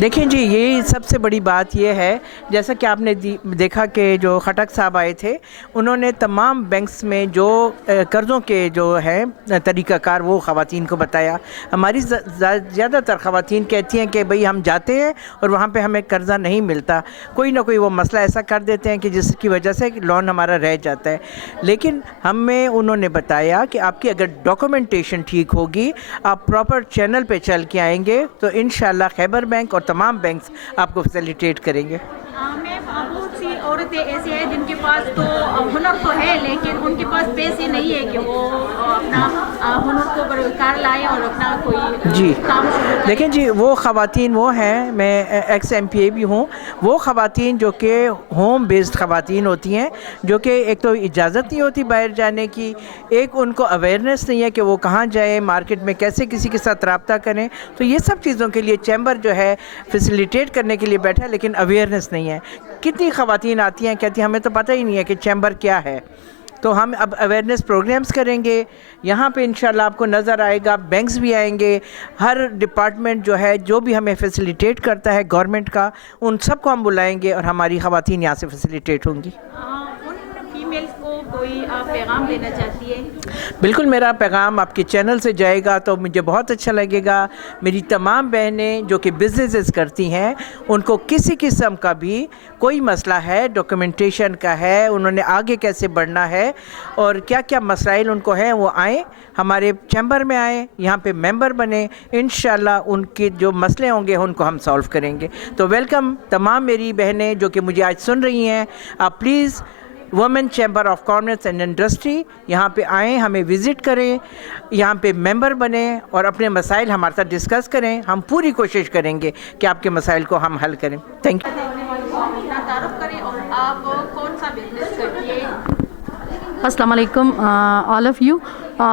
دیکھیں جی، یہ سب سے بڑی بات یہ ہے، جیسا کہ آپ نے دیکھا کہ جو خٹک صاحب آئے تھے، انہوں نے تمام بینکس میں جو قرضوں کے جو ہے طریقہ کار وہ خواتین کو بتایا. ہماری زیادہ تر خواتین کہتی ہیں کہ بھئی ہم جاتے ہیں اور وہاں پہ ہمیں قرضہ نہیں ملتا، کوئی نہ کوئی وہ مسئلہ ایسا کر دیتے ہیں کہ جس کی وجہ سے لون ہمارا رہ جاتا ہے. لیکن ہمیں انہوں نے بتایا کہ آپ کی اگر ڈاکومنٹیشن ٹھیک ہوگی، آپ پراپر چینل پہ چل کے آئیں گے تو انشاءاللہ خیبر بینک اور تمام بینکس آپ کو فیسیلیٹیٹ کریں گے. میم بہت سی عورتیں ایسی ہیں جن کے پاس تو ہنر تو ہے لیکن ان کے پاس پیسے نہیں ہے کہ وہ اپنا ہنر کو برقرار لائیں اور اپنا کوئی جی کام شروع کریں. دیکھیں جی، وہ خواتین وہ ہیں، میں ایکس ایم پی اے بھی ہوں، وہ خواتین جو کہ ہوم بیسڈ خواتین ہوتی ہیں، جو کہ ایک تو اجازت نہیں ہوتی باہر جانے کی، ایک ان کو اویئرنیس نہیں ہے کہ وہ کہاں جائیں، مارکیٹ میں کیسے کسی کے ساتھ رابطہ کریں. تو یہ سب چیزوں کے لیے چیمبر جو ہے فیسیلیٹیٹ کرنے کے لیے بیٹھا ہے، لیکن اویئرنیس نہیں ہے. کتنی خواتین آتی ہیں کہتی ہیں ہمیں تو پتہ ہی نہیں ہے کہ چیمبر کیا ہے. تو ہم اب اویئرنیس پروگرامز کریں گے یہاں پہ، انشاءاللہ آپ کو نظر آئے گا. بینکس بھی آئیں گے، ہر ڈپارٹمنٹ جو ہے جو بھی ہمیں فیسیلیٹیٹ کرتا ہے گورنمنٹ کا، ان سب کو ہم بلائیں گے اور ہماری خواتین یہاں سے فیسیلیٹیٹ ہوں گی. ان فیمیلز کو کوئی آپ پیغام دینا چاہتی ہے؟ بالکل، میرا پیغام آپ کے چینل سے جائے گا تو مجھے بہت اچھا لگے گا. میری تمام بہنیں جو کہ بزنسز کرتی ہیں، ان کو کسی قسم کا بھی کوئی مسئلہ ہے، ڈاکومنٹیشن کا ہے، انہوں نے آگے کیسے بڑھنا ہے اور کیا کیا مسائل ان کو ہیں، وہ آئیں ہمارے چیمبر میں، آئیں یہاں پہ ممبر بنیں. انشاءاللہ ان کے جو مسئلے ہوں گے ان کو ہم سالو کریں گے. تو ویلکم تمام میری بہنیں جو کہ مجھے آج سن رہی ہیں، آپ please women chamber of commerce and industry یہاں پہ آئیں، ہمیں وزٹ کریں، یہاں پہ ممبر بنیں اور اپنے مسائل ہمارے ساتھ ڈسکس کریں. ہم پوری کوشش کریں گے کہ آپ کے مسائل کو ہم حل کریں. Thank you. اپنا تعارف کریں اور آپ کون سا بزنس کرتی ہے؟ السلام علیکم آل آف یو.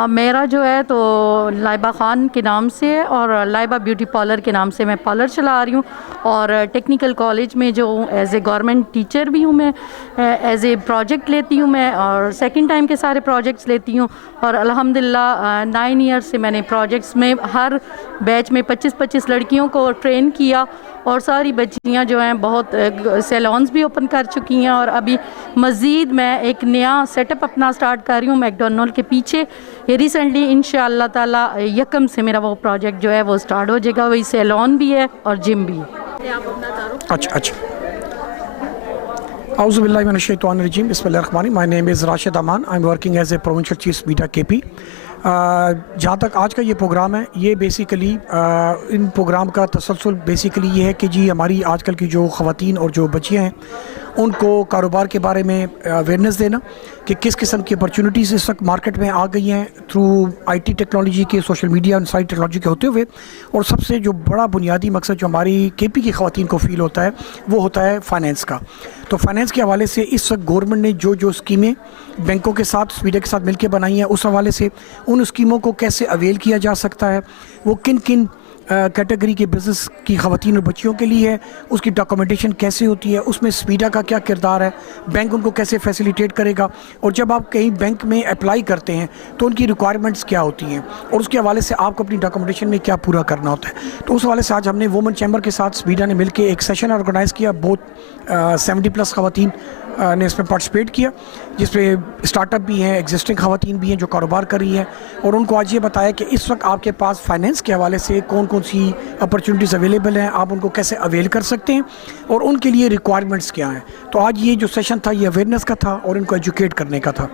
میرا جو ہے تو لائبہ خان کے نام سے ہے اور لائبہ بیوٹی پارلر کے نام سے میں پارلر چلا رہی ہوں. اور ٹیکنیکل کالج میں جو ایز اے گورنمنٹ ٹیچر بھی ہوں میں، ایز اے پروجیکٹ لیتی ہوں میں، اور سیکنڈ ٹائم کے سارے پروجیکٹس لیتی ہوں. اور الحمدللہ 9 ایئرس سے میں نے پروجیکٹس میں ہر بیچ میں 25 لڑکیوں کو ٹرین کیا، اور ساری بچیاں جو ہیں بہت سیلونز بھی اوپن کر چکی ہیں. اور ابھی مزید میں ایک نیا سیٹ اپ اپنا سٹارٹ کر رہی ہوں میک ڈونلڈ کے پیچھے. یہ ریسنٹلی انشاءاللہ تعالیٰ 1 سے میرا وہ پروجیکٹ جو ہے وہ سٹارٹ ہو جائے گا. وہی سیلون بھی ہے اور جم بھی ہے. اچھا اعوذ باللہ من الشیطان الرجیم، بسم اللہ الرحمن الرحیم. مائی نیم از راشد امان، I am working as a provincial chief media کے پی. جہاں تک آج کا یہ پروگرام ہے، یہ بیسیکلی ان پروگرام کا تسلسل بیسیکلی یہ ہے کہ جی ہماری آج کل کی جو خواتین اور جو بچیاں ہیں ان کو کاروبار کے بارے میں اویئرنیس دینا کہ کس قسم کی اپرچونیٹیز اس وقت مارکیٹ میں آ گئی ہیں تھرو آئی ٹی ٹیکنالوجی کے، سوشل میڈیا اور سائٹ ٹیکنالوجی کے ہوتے ہوئے. اور سب سے جو بڑا بنیادی مقصد جو ہماری کے پی کی خواتین کو فیل ہوتا ہے وہ ہوتا ہے فائنینس کا. تو فائنینس کے حوالے سے اس وقت گورنمنٹ نے جو اسکیمیں بینکوں کے ساتھ میڈیا کے ساتھ مل کے بنائی ہیں، اس حوالے سے ان اسکیموں کو کیسے اویل کیا جا سکتا ہے، وہ کن کن کیٹیگری کے بزنس کی خواتین اور بچیوں کے لیے ہے، اس کی ڈاکومنٹیشن کیسے ہوتی ہے، اس میں سپیڈا کا کیا کردار ہے، بینک ان کو کیسے فیسیلیٹیٹ کرے گا، اور جب آپ کہیں بینک میں اپلائی کرتے ہیں تو ان کی ریکوائرمنٹس کیا ہوتی ہیں، اور اس کے حوالے سے آپ کو اپنی ڈاکومنٹیشن میں کیا پورا کرنا ہوتا ہے. تو اس حوالے سے آج ہم نے وومن چیمبر کے ساتھ سپیڈا نے مل کے ایک سیشن آرگنائز کیا. بہت 70+ خواتین نے اس میں پارٹیسپیٹ کیا، جس پہ اسٹارٹ اپ بھی ہیں، ایگزسٹنگ خواتین بھی ہیں جو کاروبار کر رہی ہیں. اور ان کو آج یہ بتایا کہ اس وقت آپ کے پاس فائنینس کے حوالے سے کون کون سی اپرچونیٹیز اویلیبل ہیں، آپ ان کو کیسے اویل کر سکتے ہیں اور ان کے لیے ریکوائرمنٹس کیا ہیں. تو آج یہ جو سیشن تھا یہ اویئرنیس کا تھا اور ان کو ایجوکیٹ کرنے کا تھا.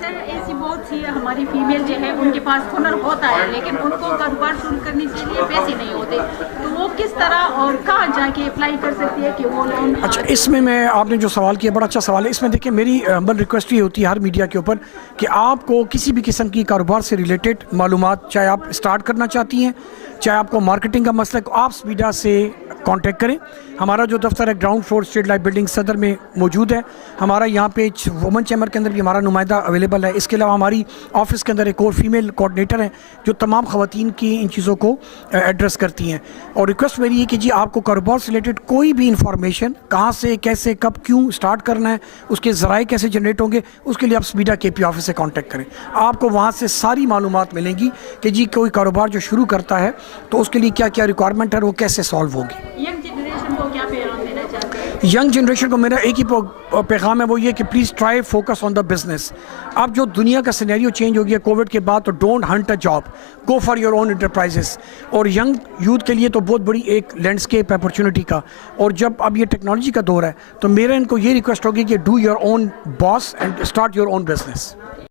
سر ایسی بہت سی ہماری فیمیل جو ہے ان کے پاس ہنر ہوتا ہے لیکن ان کو کاروبار شروع کرنے کے لیے پیسے نہیں ہوتے، تو وہ کس طرح اور کہاں جا کے اپلائی کر سکتی ہے کہ وہ لون؟ اچھا، اس میں آپ نے جو سوال کیا بڑا اچھا سوال ہے. اس میں دیکھیں میری ہمبل ریکویسٹ یہ ہوتی ہے ہر میڈیا کے اوپر کہ آپ کو کسی بھی قسم کی کاروبار سے ریلیٹڈ معلومات، چاہے آپ اسٹارٹ کرنا چاہتی ہیں، چاہے آپ کو مارکیٹنگ کا مسئلہ ہے، آپ میڈیا سے کانٹیکٹ کریں. ہمارا جو دفتر ہے ground floor state life building Saddar میں موجود ہے. ہمارا یہاں پہ وومن چیمبر کے اندر بھی ہمارا نمائندہ اویلیبل ہے. اس کے علاوہ ہماری آفس کے اندر ایک اور فیمیل کوآرڈینیٹر ہیں جو تمام خواتین کی ان چیزوں کو ایڈریس کرتی ہیں. اور ریکویسٹ میری ہے کہ جی آپ کو کاروبار سے ریلیٹڈ کوئی بھی انفارمیشن کہاں سے کیسے کب کیوں اسٹارٹ کرنا ہے, اس کے ذرائع کیسے جنریٹ ہوں گے, اس کے لیے آپ سمیڈا کے پی آفس سے کانٹیکٹ کریں. آپ کو وہاں سے ساری معلومات ملیں گی کہ جی کوئی کاروبار جو شروع کرتا ہے تو اس کے لیے کیا کیا ریکوائرمنٹ ہے, وہ کیسے سالو ہوگی. ینگ جنریشن کو کیا پیغام دینا چاہتے ہیں؟ ینگ جنریشن کو میرا ایک ہی پیغام ہے, وہ یہ کہ please try focus on the business. اب جو دنیا کا سینیریو چینج ہو گیا کووڈ کے بعد, تو don't hunt a job, go for your own enterprises. اور ینگ یوتھ کے لیے تو بہت بڑی ایک لینڈسکیپ ہے اپرچونٹی کا. اور جب اب یہ ٹیکنالوجی کا دور ہے تو میرا ان کو یہ ریکویسٹ ہوگی کہ do your own boss and start your own business.